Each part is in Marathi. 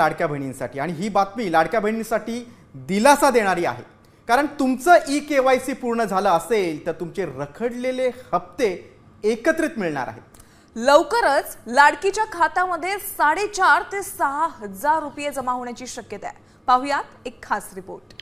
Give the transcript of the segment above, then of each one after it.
लाडक्या बहिणींसाठी आणि ही बातमी लाडक्या बहिणींसाठी दिलासा देणारी आहे। कारण तुमचं ई-केवायसी पूर्ण झालं असेल तर तुमचे रखडलेले हप्ते एकत्रित मिळणार आहेत। लवकरच लाडकीच्या खात्यामध्ये 4.5 ते 6 हजार रुपये जमा होण्याची शक्यता आहे। पाहुयात एक खास रिपोर्ट।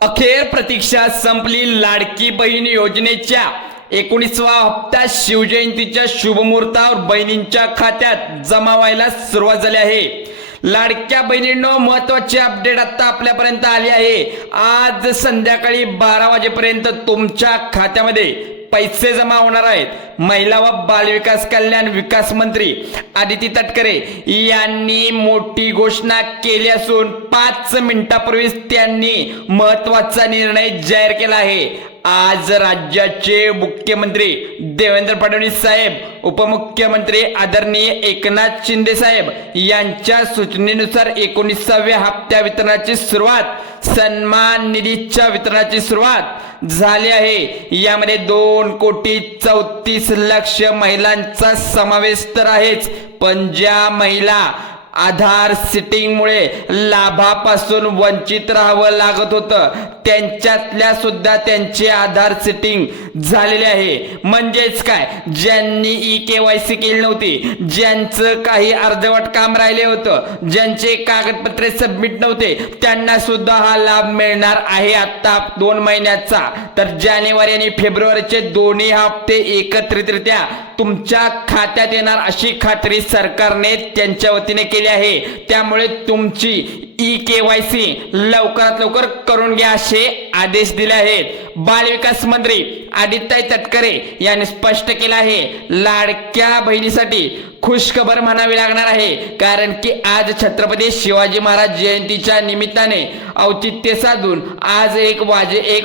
अखेर प्रतीक्षा संपली। लाडकी बहीण योजनेच्या 19वा हप्ता शिवजयंतीच्या शुभमुहूर्तावर बहिणींच्या खात्यात जमा व्हायला सुरुवात झाली आहे। लाडक्या बहिणींनो, महत्त्वाचे अपडेट आता आपल्यापर्यंत आले आहे। आज संध्याकाळी 12 वाजेपर्यंत तुमच्या खात्यामध्ये पैसे जमा होणार आहेत। महिला व बालविकास कल्याण विकास मंत्री आदिती तटकरे यांनी मोठी घोषणा केली असून 5 मिनिटांपूर्वीच त्यांनी महत्त्वाचा निर्णय जाहीर केला आहे। आज राज्याचे मुख्यमंत्री देवेंद्र फडणवीस साहेब, उपमुख्यमंत्री आदरणीय एकनाथ शिंदे साहेब यांच्या सूचनेनुसार 19व्या हप्त्या वितरणाची सुरुवात, सन्मान निधीच्या वितरणाची सुरुवात झाली आहे। यामध्ये 2,34,00,000 महिलांचा समावेश तर आहेच, पण ज्या महिला आधार सिटिंगमुळे लाभापासून वंचित राहावं लागत होतं त्यांच्यातल्या सुद्धा त्यांचे आधार सिटिंग झालेले आहे। म्हणजेच काय, ज्यांनी ई-केवायसी केली नव्हती, ज्यांचं काही अर्धवट काम राहिले होतं, ज्यांचे कागदपत्रे सबमिट नव्हते, त्यांना सुद्धा हा लाभ मिळणार आहे आता 2 महिन्याचा। तर जानेवारी आणि फेब्रुवारीचे दोन्ही हप्ते एकत्रितरित्या तुमच्या खात्यात येणार अशी खात्री सरकारने त्यांच्या वतीने केली आहे। त्यामुळे तुमची ई-केवायसी लवकरात लवकर करून घ्या असे आदेश दिले आहेत। बालविकास मंत्री आदिती तटकरे यांनी स्पष्ट केलं आहे, लाडक्या बहिणीसाठी खुशखबर म्हणावी लागणार आहे। कारण की आज छत्रपती शिवाजी महाराज जयंतीच्या निमित्ताने औचित्य साधून आज 1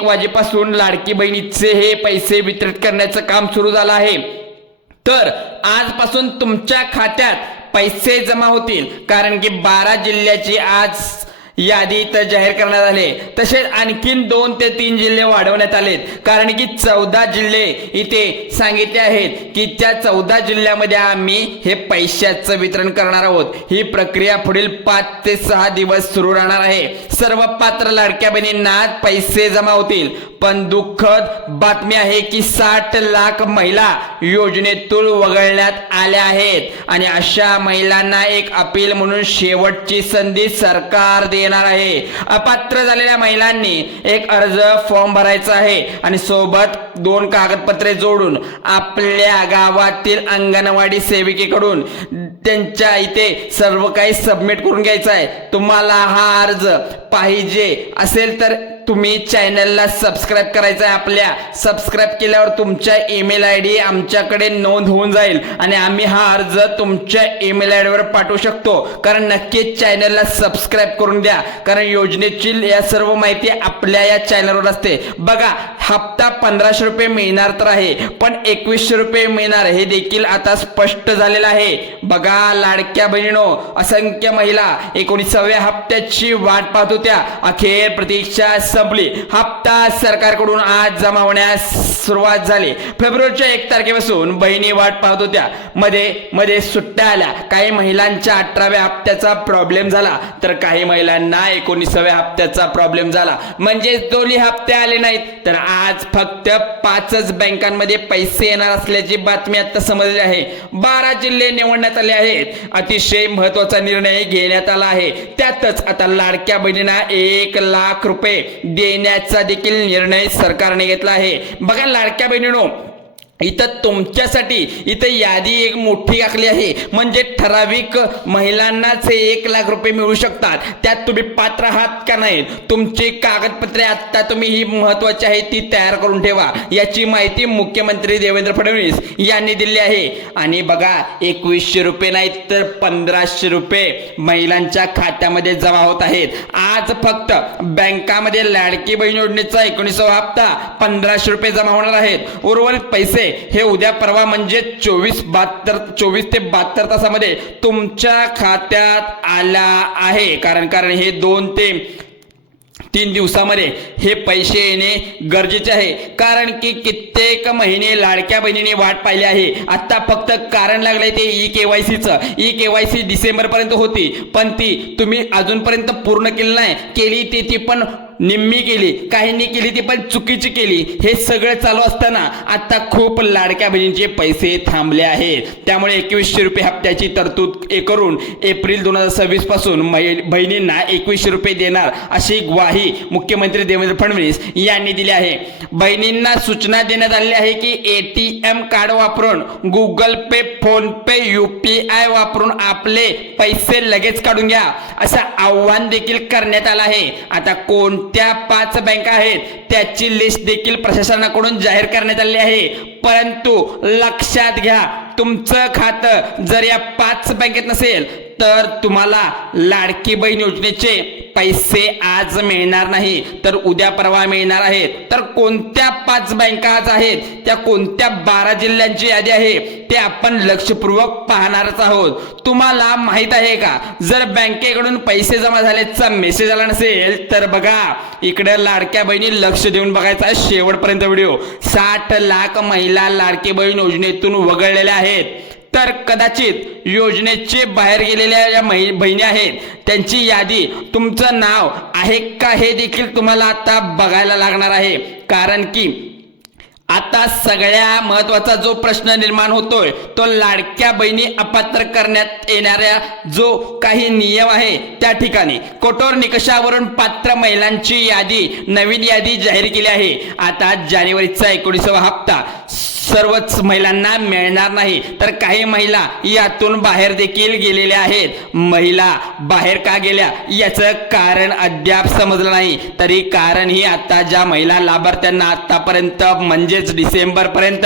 वाजेपासून लाडकी बहिणीचे हे पैसे वितरित करण्याचं काम सुरू झालं आहे। तर आजपासून तुमच्या खात्यात पैसे जमा होतील। कारण की 12 जिल्ह्याची आज यादी तर जाहीर करण्यात आले, तसेच आणखीन 2 ते 3 जिल्हे वाढवण्यात आलेत। कारण की 14 जिल्हे इथे सांगितले आहेत की त्या 14 जिल्ह्यामध्ये आम्ही हे पैशाचं वितरण करणार आहोत। ही प्रक्रिया पुढील 5 ते 6 दिवस सुरू राहणार आहे। सर्व पात्र लाडक्या बहिणींना पैसे जमा होतील, पण दुःखद बातमी आहे की 60 लाख महिला योजनेतून वगळण्यात आल्या आहेत। आणि अशा महिलांना एक अपील म्हणून शेवटची संधी सरकार देणार आहे। अपात्र झालेल्या महिलांनी एक अर्ज फॉर्म भरायचा आहे आणि सोबत 2 कागदपत्रे जोडून आपल्या गावातील अंगणवाडी सेविकेकडून त्यांच्या इथे सर्व काही सबमिट करून घ्यायचं आहे। तुम्हाला हा अर्ज पाहिजे असेल तर तुम्ही चॅनलला सबस्क्राइब करायचं आहे। आपल्या सबस्क्राइब केल्यावर तुमच्या ईमेल आयडी आमच्याकडे नोंद होऊन जाईल आणि आम्ही हा अर्ज तुमच्या ईमेल आयडीवर पाठवू शकतो। कारण नक्कीच चॅनलला सबस्क्राइब करून द्या, कारण योजनेची या सर्व माहिती आपल्या या चॅनलवर असते। बघा, हप्ता 1500 रुपये मिळणार तर आहे, पण 2100 रुपये मिळणार हे देखील आता स्पष्ट झालेलं आहे। बघा लाडक्या बहिणींनो, असंख्य महिला 19व्या हप्त्याची वाट पाहत होत्या। अखेर प्रतीक्षा संपली। हप्ता सरकारकडून आज जमा होण्यास सुरुवात झाली। फेब्रुवारीच्या 1 तारखेपासून बहिणी वाट पाहत होत्या। मध्ये सुट्ट्या आल्या। काही महिलांच्या 18व्या हप्त्याचा प्रॉब्लेम झाला, तर काही महिलांना 19व्या हप्त्याचा प्रॉब्लेम झाला। म्हणजे दोन्ही हप्ते आले नाहीत। तर आज फक्त 5च बँकांमध्ये पैसे येणार असल्याची बातमी आता समजली आहे। 12 जिल्हे निवडण्यात आले आहेत। अतिशय महत्त्वाचा निर्णय घेण्यात आला आहे। त्यातच आता लाडक्या बहिणींना 1 लाख रुपये देण्याचा देखील निर्णय सरकारने घेतला आहे। बघा लाडक्या बहिणींनो, इथं तुमच्यासाठी इथं यादी एक मोठी आखली आहे। म्हणजे ठराविक महिलांनाच 1 लाख रुपये मिळू शकतात। त्यात तुम्ही पात्र आहात का नाही, तुमची कागदपत्रे आता तुम्ही ही महत्त्वाची आहे ती तयार करून ठेवा। याची माहिती मुख्यमंत्री देवेंद्र फडणवीस यांनी दिली आहे। आणि बघा, 2100 रुपये नाही तर 1500 रुपये महिलांच्या खात्यामध्ये जमा होत आहेत। आज फक्त बँकामध्ये लाडकी बहीण योजनेचा 19वा हप्ता 1500 रुपये जमा होणार आहेत। उर्वरित पैसे हे उद्या परवा म्हणजे 24 ते 72 तासामध्ये तुमच्या खात्यात आला आहे। कारण हे 2 ते 3 दिवसामध्ये हे पैसे येणे गरजेचे आहे, कारण की कित्येक महिने लाडक्या बहिणीने वाट पाहिली आहे. आता फक्त कारण लागले ते ई-केवायसीचं. ई-केवायसी डिसेंबरपर्यंत होती, पण ती तुम्ही अजूनपर्यंत पूर्ण केली नाही. केली ती पण निम्मी केली, काहींनी केली ती पण चुकीची केली. हे सगळं चालू असताना आता खूप लाडक्या बहिणींचे पैसे थांबले आहेत. त्यामुळे 2100 रुपये हप्त्याची तरतूद करून एप्रिल 2026 पासून बहिणींना 2100 रुपये देणार अशी ग्वाही मुख्यमंत्री देवेंद्र फडणवीस यांनी दिली आहे. बहिणींना सूचना देण्यात आली आहे की ATM कार्ड वापरून, गुगल पे, फोन पे, UPI वापरून आपले पैसे लगेच काढून घ्या असं आव्हान देखील करण्यात आलं आहे. आता कोणत्या 5 बँका आहेत त्याची लिस्ट देखील प्रशासनाकडून जाहीर करण्यात आली आहे. परंतु लक्षात घ्या, तुमचं खातं जर या 5 बँकेत नसेल तर तुम्हाला लाडकी बहीण योजनेचे पैसे आज मिळणार नाही, तर उद्या परवा मिळणार आहेत. तर कोणत्या 5 बँका आज आहेत, त्या कोणत्या 12 जिल्ह्यांची यादी आहे ते आपण लक्षपूर्वक पाहणारच आहोत. तुम्हाला माहित आहे का, जर बँकेकडून पैसे जमा झाल्याचा मेसेज आला नसेल तर बघा इकडे लाडक्या बहिणी लक्ष देऊन बघायचा शेवटपर्यंत व्हिडिओ. 60 लाख महिला लाडकी बहीण योजनेतून वगळलेल्या आहेत. तर कदाचित योजनेचे बाहेर गेलेल्या ज्या बहिणी आहेत त्यांची यादी तुमचं नाव आहे का हे देखील तुम्हाला आता बघायला लागणार आहे. कारण की आता सगळ्या महत्वाचा जो प्रश्न निर्माण होतोय तो लाडक्या बहिणी अपात्र करण्यात येणाऱ्या जो काही नियम आहे त्या ठिकाणी कठोर निकषावरून पात्र महिलांची यादी, नवीन यादी जाहीर केली आहे. आता जानेवारीचा 19वा हप्ता सर्वच महिलांना मिळणार नाही, तर काही महिला यातून बाहेर देखील गेलेल्या आहेत. महिला बाहेर का गेल्या याचं कारण अद्याप समजलं नाही, तरी कारण ही आता ज्या महिला लाभार्थ्यांना आतापर्यंत म्हणजेच डिसेंबर पर्यंत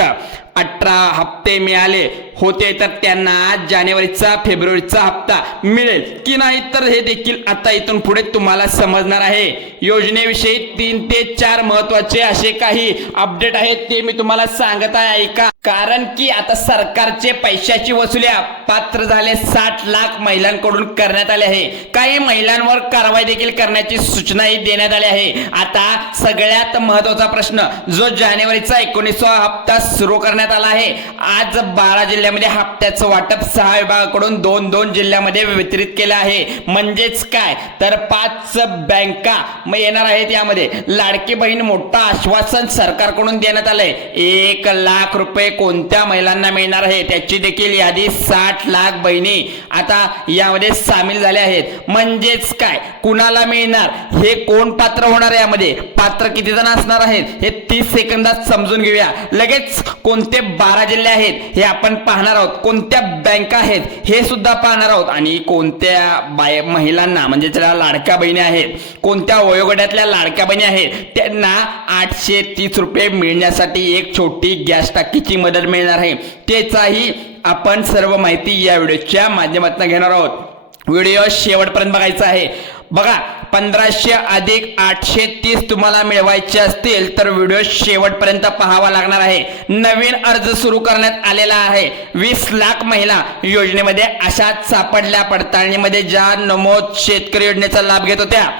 18 हप्ते मिळाले होते तर त्यांना जानेवारीचा, फेब्रुवारीचा हप्ता मिळेल की नाही तर हे देखील आता इथून पुढे तुम्हाला समजणार आहे. योजनेविषयी 3 ते 4 महत्वाचे असे काही अपडेट आहेत ते मी तुम्हाला सांगत आहे, ऐका. कारण की आता सरकारचे पैशाची वसुली पात्र झाले 60 लाख महिलांकडून करण्यात आले आहे. काही महिलांवर कारवाई देखील करण्याची सूचनाही देण्यात आली आहे. आता सगळ्यात महत्वाचा प्रश्न जो जानेवारीचा 19वा हप्ता सुरू करण्यात आला आहे. आज 12 जिल्ह्यामध्ये हप्त्याचं वाटप 6 विभागाकडून 2-2 जिल्ह्यामध्ये वितरित केलं आहे. म्हणजेच काय तर 5 बँका येणार आहेत. यामध्ये लाडकी बहीण मोठं आश्वासन सरकारकडून देण्यात आलंय. 1 लाख रुपये कोणत्या महिलांना मिळणार आहे त्याची देखील यादी 60 लाख बहिणी आता यामध्ये सामील झाल्या आहेत. म्हणजेच काय, कुणाला मिळणार, हे कोण पात्र होणार, यामध्ये पात्र किती जण असणार आहेत हे 30 सेकंदात समजून घेऊया. लगेच कोणते 12 जिल्हे आहेत हे आपण पाहणार आहोत, कोणत्या बँका आहेत हे सुद्धा पाहणार आहोत, आणि कोणत्या महिलांना म्हणजे ज्या लाडक्या बहिणी आहेत, कोणत्या वयोगटातल्या लाडक्या बहिणी आहेत त्यांना 830 रुपये मिळण्यासाठी एक छोटी गॅस टाकीची मदत मिळणार आहे. त्याचाही आपण सर्व माहिती या व्हिडिओच्या माध्यमातून घेणार आहोत. व्हिडिओ शेवटपर्यंत बघायचा आहे. बघा, 1500 अधिक 830 तुम्हाला मिळवायचे असतील तर व्हिडिओ शेवटपर्यंत पाहावा लागणार आहे. नवीन अर्ज सुरू करण्यात आलेला आहे. 20 लाख महिला योजनेमध्ये अशाच सापडल्या. पडताळणीमध्ये ज्या नमोद शेतकरी योजनेचा लाभ घेत होत्या,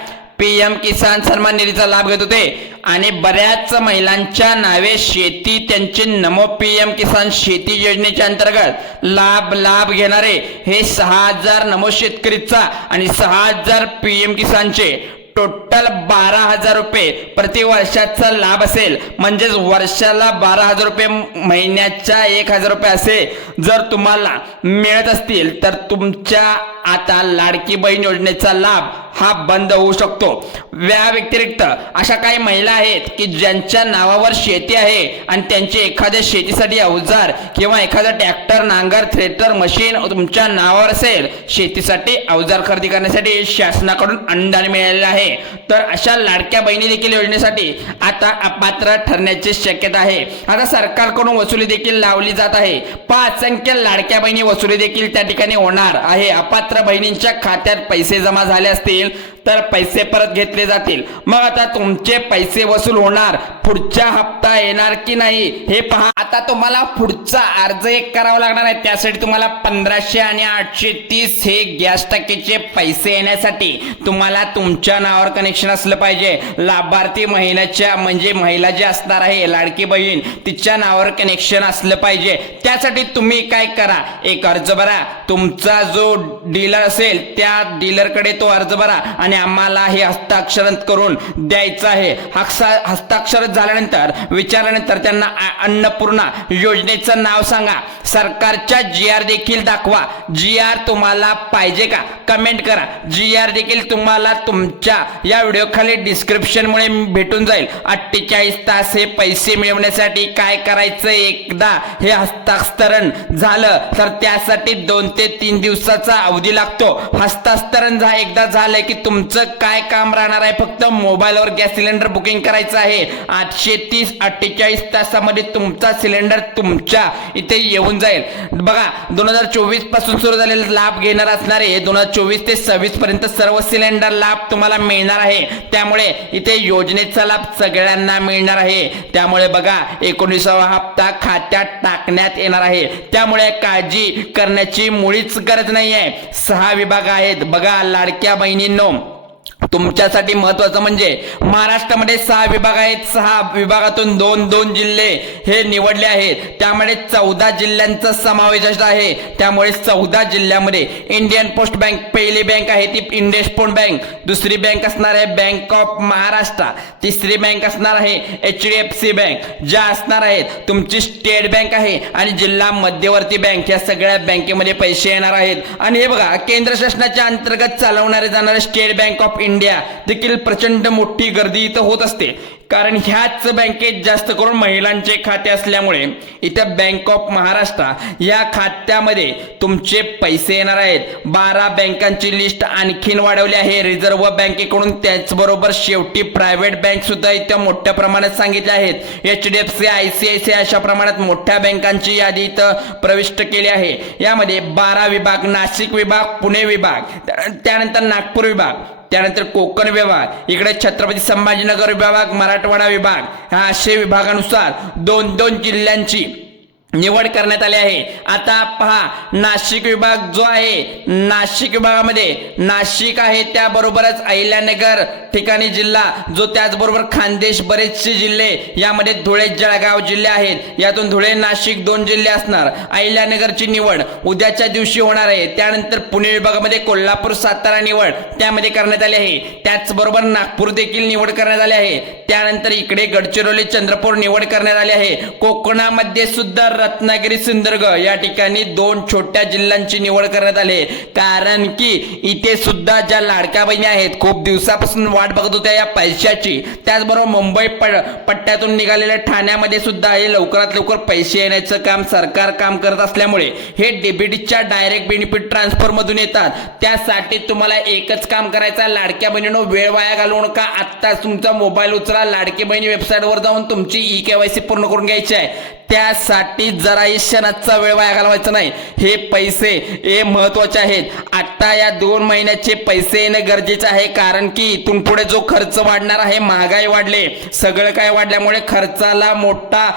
PM किसान सन्मान निधीचा लाभ घेत होते आणि बऱ्याच महिलांच्या नावे शेती, त्यांचे नमो PM किसान शेती योजनेच्या अंतर्गत लाभ घेणारे हे 6000 नमो शेतकरीचा आणि 6000 PM किसानचे टोटल 12,000 रुपये प्रति वर्षाचा लाभ असेल. म्हणजेच वर्षाला 12,000 रुपये, महिन्याच्या 1,000 रुपये असे जर तुम्हाला मिळत असतील तर तुमच्या आता लाडकी बहीण योजनेचा लाभ हा बंद होऊ शकतो. या व्यतिरिक्त अशा काही महिला आहेत की ज्यांच्या नावावर शेती आहे आणि त्यांचे एखाद्या शेतीसाठी अवजार किंवा एखादा ट्रॅक्टर, नांगर, थ्रेटर मशीन तुमच्या नावावर असेल, शेतीसाठी अवजार खरेदी करण्यासाठी शासनाकडून अनुदान मिळालेलं आहे, तर अशा लाडक्या बहिणी देखील योजनेसाठी आता अपात्र ठरण्याची शक्यता आहे. आता सरकारकडून वसुली देखील लावली जात आहे. 5 अंकी लाडक्या बहिणी वसुली देखील त्या ठिकाणी होणार आहे. अपात्र बहिणींच्या खात्यात पैसे जमा झाले असतील तर पैसे परत घेतले जातील. मग आता तुमचे पैसे वसूल होणार, पुढचा हप्ता येणार की नाही हे पहा. आता तुम्हाला पुढचा अर्ज एक करावा लागणार आहे. त्यासाठी तुम्हाला 1500 आणि 830 हे गॅस टाकीचे पैसे येण्यासाठी तुम्हाला तुमच्या नावावर कनेक्शन असलं पाहिजे. लाभार्थी महिन्याच्या म्हणजे महिला जी असणार आहे लाडकी बहीण तिच्या नावावर कनेक्शन असलं पाहिजे. त्यासाठी तुम्ही काय करा, एक अर्ज भरा. तुमचा जो डीलर असेल त्या डीलरकडे तो अर्ज भरा आणि आम्हाला हे हस्ताक्षर करून द्यायचं आहे. हस्ताक्षर झाल्यानंतर विचारल्यानंतर त्यांना अन्नपूर्णा योजनेचं नाव सांगा. सरकारच्या GR देखील दाखवा. GR तुम्हाला पाहिजे का कमेंट करा. GR देखील तुम्हाला तुमच्या या व्हिडिओ खाली डिस्क्रिप्शन मुळे भेटून जाईल. 48 तास हे पैसे मिळवण्यासाठी काय करायचं, एकदा हे हस्तांतरण झालं तर त्यासाठी 2 ते 3 दिवसाचा अवधी लागतो. हस्तांतरण एकदा झालंय की तुमचं काय काम राहणार आहे, फक्त मोबाईलवर गॅस सिलेंडर बुकिंग करायचं आहे. 48 तासामध्ये तुमचा सिलेंडर तुमच्या इथे येऊन जाईल. बघा 2024 पासून सुरू झालेला लाभ घेणार असणारे 2024 ते 26 पर्यंत सर्व सिलेंडर लाभ तुम्हाला मिळणार आहे. त्यामुळे इथे योजनेचा लाभ सगळ्यांना मिळणार आहे. त्यामुळे बघा 19वा हप्ता खात्यात टाकण्यात येणार आहे. त्यामुळे काळजी करण्याची मुळीच गरज नाही आहे. 6 विभाग आहेत. बघा लाडक्या बहिणींनो, तुमच्यासाठी महत्वाचं म्हणजे महाराष्ट्रामध्ये 6 विभाग आहेत. 6 विभागातून 2 जिल्हे हे निवडले आहेत. त्यामुळे 14 जिल्ह्यांचा समावेश आहे. त्यामुळे 14 जिल्ह्यामध्ये इंडियन पोस्ट बँक पहिली बँक आहे ती इंडेस्पोर्ट बँक, दुसरी बँक असणार आहे बँक ऑफ महाराष्ट्र, तिसरी बँक असणार आहे HDFC बँक, ज्या असणार आहेत तुमची स्टेट बँक आहे आणि जिल्हा मध्यवर्ती बँक, या सगळ्या बँकेमध्ये पैसे येणार आहेत. आणि हे बघा केंद्र शासनाच्या अंतर्गत चालवणारे जाणारे स्टेट बँक ऑफ इंडिया देखील प्रचंड मोठी गर्दी इथं होत असते. कारण ह्याच बँकेत जास्त करून महिलांचे खाते असल्यामुळे इथं बँक ऑफ महाराष्ट्र या खात्यामध्ये तुमचे पैसे येणार आहेत. 12 बँकांची लिस्ट आणखीन वाढवली आहे रिझर्व्ह बँकेकडून. त्याचबरोबर शेवटी प्रायव्हेट बँक सुद्धा इथं मोठ्या प्रमाणात सांगितले आहेत. HDFC, ICICI अशा प्रमाणात मोठ्या बँकांची यादी इथं प्रविष्ट केली आहे. यामध्ये 12 विभाग, नाशिक विभाग, पुणे विभाग, त्यानंतर नागपूर विभाग, त्यानंतर कोकण विभाग, इकडे छत्रपती संभाजीनगर विभाग, मराठवाडा विभाग, ह्या असे विभागानुसार 2 जिल्ह्यांची निवड करण्यात आली आहे. आता पहा नाशिक विभाग जो आहे, नाशिक विभागामध्ये नाशिक आहे, त्याबरोबरच अहिल्यानगर ठिकाणी जिल्हा जो, त्याचबरोबर खानदेश, बरेचसे जिल्हे, यामध्ये धुळे, जळगाव जिल्हे आहेत. यातून धुळे, नाशिक 2 जिल्हे असणार. अहिल्यानगरची निवड उद्याच्या दिवशी होणार आहे. त्यानंतर पुणे विभागामध्ये कोल्हापूर, सातारा निवड त्यामध्ये करण्यात आली आहे. त्याचबरोबर नागपूर देखील निवड करण्यात आली आहे. त्यानंतर इकडे गडचिरोली, चंद्रपूर निवड करण्यात आली आहे. कोकणामध्ये सुद्धा रत्नागिरी, सिंधुदुर्ग या ठिकाणी 2 छोट्या जिल्ह्यांची निवड करण्यात आली. कारण की इथे सुद्धा ज्या लाडक्या बहिणी आहेत खूप दिवसापासून वाट बघत होत्या या पैशाची. त्याचबरोबर मुंबई पट्ट्यातून निघालेल्या ठाण्यामध्ये सुद्धा हे लवकरात लवकर पैसे येण्याचं काम सरकार काम करत असल्यामुळे हे डीबीटीच्या डायरेक्ट बेनिफिट ट्रान्सफर मधून येतात. त्यासाठी तुम्हाला एकच काम करायचं, लाडक्या बहिणींनो वेळ वाया घालवू नका. आत्ता तुमचा मोबाईल उचला, लाडकी बहिणी वेबसाईटवर जाऊन तुमची KYC पूर्ण करून घ्यायची आहे. त्यासाठी जराही क्षणाचा वेळ वाया घालवायचा नाही. हे पैसे हे महत्वाचे आहेत. आता या 2 महिन्याचे पैसे येणं गरजेचं आहे. कारण की इथून पुढे जो खर्च वाढणार आहे, महागाई वाढले, सगळं काय वाढल्यामुळे खर्चाला मोठा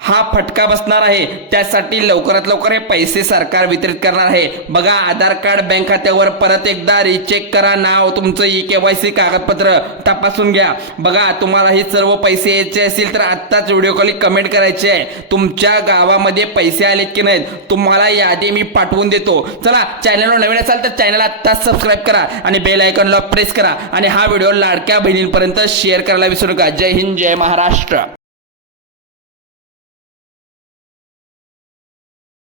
हा फटका बसणार आहे. त्यासाठी लवकरात लवकर हे पैसे सरकार वितरित करणार आहे. बघा आधार कार्ड बँक खात्यावर परत एकदा रिचेक करा, नाव तुमचं KYC कागदपत्र तपासून घ्या. बघा तुम्हाला हे सर्व पैसे यायचे असतील तर आत्ताच व्हिडिओ कॉल कमेंट करायचे आहे. तुमच्या गावामध्ये पैसे आलेत की नाहीत तुम्हाला यादी मी पाठवून देतो. चला चॅनलवर नवीन असाल तर चॅनल आत्ताच सबस्क्राईब करा आणि बेल आयकॉनला प्रेस करा आणि हा व्हिडिओ लाडक्या बहिणींपर्यंत शेअर करायला विसरू नका. जय हिंद, जय महाराष्ट्र.